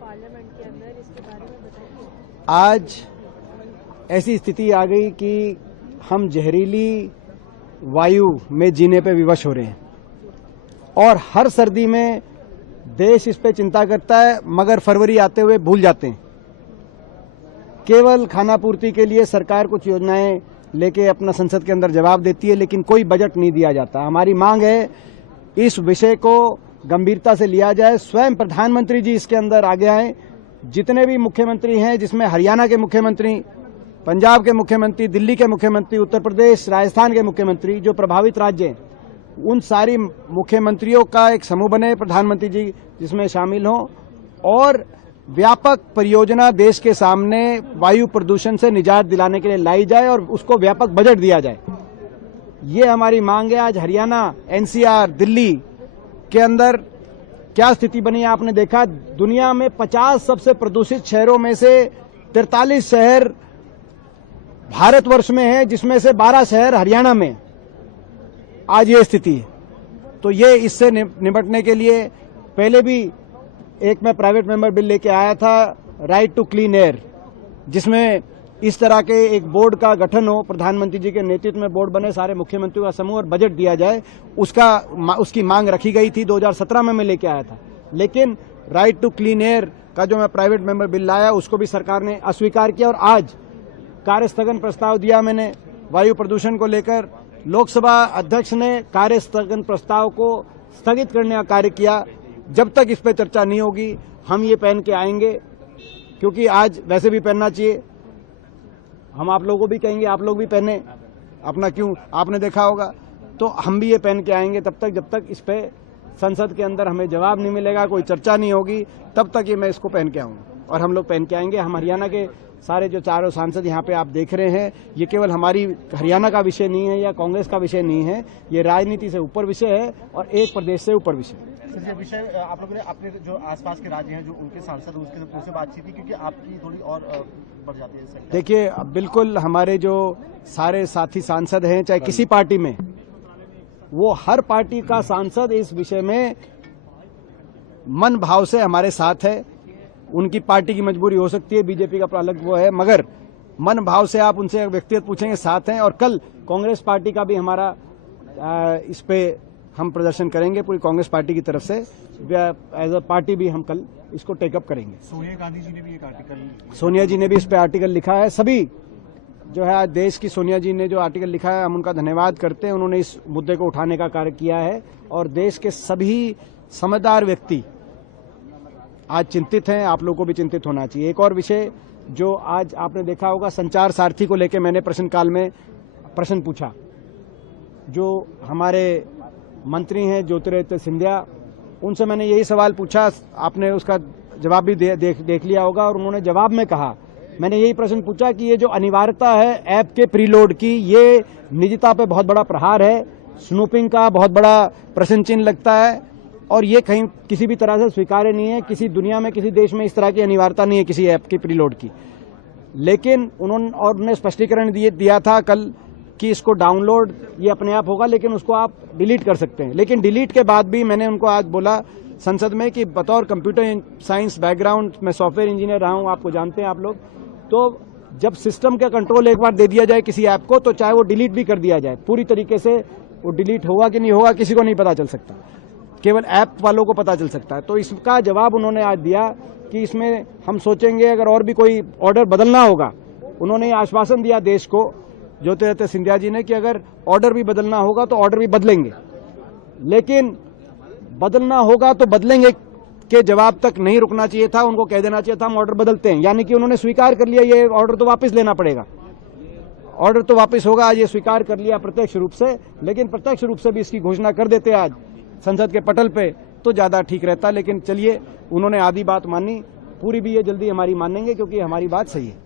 Parliament के अंदर इसके बारे में बताइए। आज ऐसी स्थिति आ गई कि हम जहरीली वायु में जीने पे विवश हो रहे हैं और हर सर्दी में देश इस पे चिंता करता है, मगर फरवरी आते हुए भूल जाते हैं। केवल खाना पूर्ति के लिए सरकार कुछ योजनाएं लेके अपना संसद के अंदर जवाब देती है, लेकिन कोई बजट नहीं दिया जाता। हमारी मांग है इस विषय को गंभीरता से लिया जाए। स्वयं प्रधानमंत्री जी इसके अंदर आगे आए। जितने भी मुख्यमंत्री हैं, जिसमें हरियाणा के मुख्यमंत्री, पंजाब के मुख्यमंत्री, दिल्ली के मुख्यमंत्री, उत्तर प्रदेश, राजस्थान के मुख्यमंत्री, जो प्रभावित राज्य हैं, उन सारी मुख्यमंत्रियों का एक समूह बने प्रधानमंत्री जी जिसमें शामिल हों और व्यापक परियोजना देश के सामने वायु प्रदूषण से निजात दिलाने के लिए लाई जाए और उसको व्यापक बजट दिया जाए। ये हमारी मांग है। आज हरियाणा, एनसीआर, दिल्ली के अंदर क्या स्थिति बनी है आपने देखा। दुनिया में 50 सबसे प्रदूषित शहरों में से 43 शहर भारतवर्ष में है, जिसमें से 12 शहर हरियाणा में। आज ये स्थिति है। तो ये इससे निपटने के लिए पहले भी एक मैं प्राइवेट मेंबर बिल लेके आया था, राइट टू क्लीन एयर, जिसमें इस तरह के एक बोर्ड का गठन हो, प्रधानमंत्री जी के नेतृत्व में बोर्ड बने, सारे मुख्यमंत्रियों का समूह और बजट दिया जाए। उसकी मांग रखी गई थी। 2017 में मैं लेके आया था, लेकिन राइट टू क्लीन एयर का जो मैं प्राइवेट मेंबर बिल लाया उसको भी सरकार ने अस्वीकार किया और आज कार्यस्थगन प्रस्ताव दिया मैंने वायु प्रदूषण को लेकर। लोकसभा अध्यक्ष ने कार्यस्थगन प्रस्ताव को स्थगित करने का कार्य किया। जब तक इस पर चर्चा नहीं होगी हम ये पहन के आएंगे, क्योंकि आज वैसे भी पहनना चाहिए। हम आप लोगों को भी कहेंगे आप लोग भी पहने, अपना क्यों, आपने देखा होगा। तो हम भी ये पहन के आएंगे तब तक जब तक इस पे संसद के अंदर हमें जवाब नहीं मिलेगा, कोई चर्चा नहीं होगी, तब तक ये मैं इसको पहन के आऊंगा और हम लोग पहन के आएंगे। हम हरियाणा के सारे जो चारों सांसद यहाँ पे आप देख रहे हैं, ये केवल हमारी हरियाणा का विषय नहीं है या कांग्रेस का विषय नहीं है, ये राजनीति से ऊपर विषय है और एक प्रदेश से ऊपर विषय। ये विषय आप लोगों ने अपने जो आसपास के राज्य हैं जो उनके सांसद उसके बातचीत की, क्योंकि आपकी थोड़ी और बढ़ जाती है। देखिए, बिल्कुल हमारे जो सारे साथी सांसद हैं, चाहे किसी पार्टी में, वो हर पार्टी का सांसद इस विषय में मन भाव से हमारे साथ है। उनकी पार्टी की मजबूरी हो सकती है, बीजेपी का अलग वो है, मगर मन भाव से आप उनसे व्यक्तिगत पूछेंगे साथ हैं। और कल कांग्रेस पार्टी का भी हमारा इस पे हम प्रदर्शन करेंगे, पूरी कांग्रेस पार्टी की तरफ से एज अ पार्टी भी हम कल इसको टेकअप करेंगे। सोनिया गांधी जी ने भी एक आर्टिकल, सोनिया जी ने भी इस पे आर्टिकल लिखा है। सभी जो है आज देश की सोनिया जी ने जो आर्टिकल लिखा है, हम उनका धन्यवाद करते हैं। उन्होंने इस मुद्दे को उठाने का कार्य किया है और देश के सभी समझदार व्यक्ति आज चिंतित हैं। आप लोगों को भी चिंतित होना चाहिए। एक और विषय जो आज आपने देखा होगा, संचार सारथी को लेकर मैंने प्रश्नकाल में प्रश्न पूछा। जो हमारे मंत्री हैं ज्योतिरादित्य सिंधिया, उनसे मैंने यही सवाल पूछा, आपने उसका जवाब भी देख लिया होगा। और उन्होंने जवाब में कहा, मैंने यही प्रश्न पूछा कि ये जो अनिवार्यता है ऐप के प्रीलोड की, ये निजता पे बहुत बड़ा प्रहार है, स्नूपिंग का बहुत बड़ा प्रश्न चिन्ह लगता है और ये कहीं किसी भी तरह से स्वीकार्य नहीं है। किसी दुनिया में, किसी देश में इस तरह की अनिवार्यता नहीं है किसी ऐप की प्रीलोड की। लेकिन उन्होंने स्पष्टीकरण दिया था कल कि इसको डाउनलोड ये अपने आप होगा, लेकिन उसको आप डिलीट कर सकते हैं। लेकिन डिलीट के बाद भी मैंने उनको आज बोला संसद में कि बतौर कंप्यूटर साइंस बैकग्राउंड, मैं सॉफ्टवेयर इंजीनियर रहा हूं, आपको जानते हैं आप लोग, तो जब सिस्टम का कंट्रोल एक बार दे दिया जाए किसी ऐप को, तो चाहे वो डिलीट भी कर दिया जाए, पूरी तरीके से वो डिलीट होगा कि नहीं होगा किसी को नहीं पता चल सकता, केवल ऐप वालों को पता चल सकता है। तो इसका जवाब उन्होंने आज दिया कि इसमें हम सोचेंगे अगर और भी कोई ऑर्डर बदलना होगा। उन्होंने आश्वासन दिया देश को, ज्योतिरादित्य सिंधिया जी ने, कि अगर ऑर्डर भी बदलना होगा तो ऑर्डर भी बदलेंगे, लेकिन बदलना होगा तो बदलेंगे के जवाब तक नहीं रुकना चाहिए था। उनको कह देना चाहिए था हम ऑर्डर बदलते हैं, यानी कि उन्होंने स्वीकार कर लिया ये ऑर्डर तो वापस लेना पड़ेगा, ऑर्डर तो वापस होगा। आज ये स्वीकार कर लिया प्रत्यक्ष रूप से, लेकिन प्रत्यक्ष रूप से भी इसकी घोषणा कर देते आज संसद के पटल पे तो ज्यादा ठीक रहता। लेकिन चलिए, उन्होंने आधी बात मानी, पूरी भी ये जल्दी हमारी मानेंगे क्योंकि हमारी बात सही है।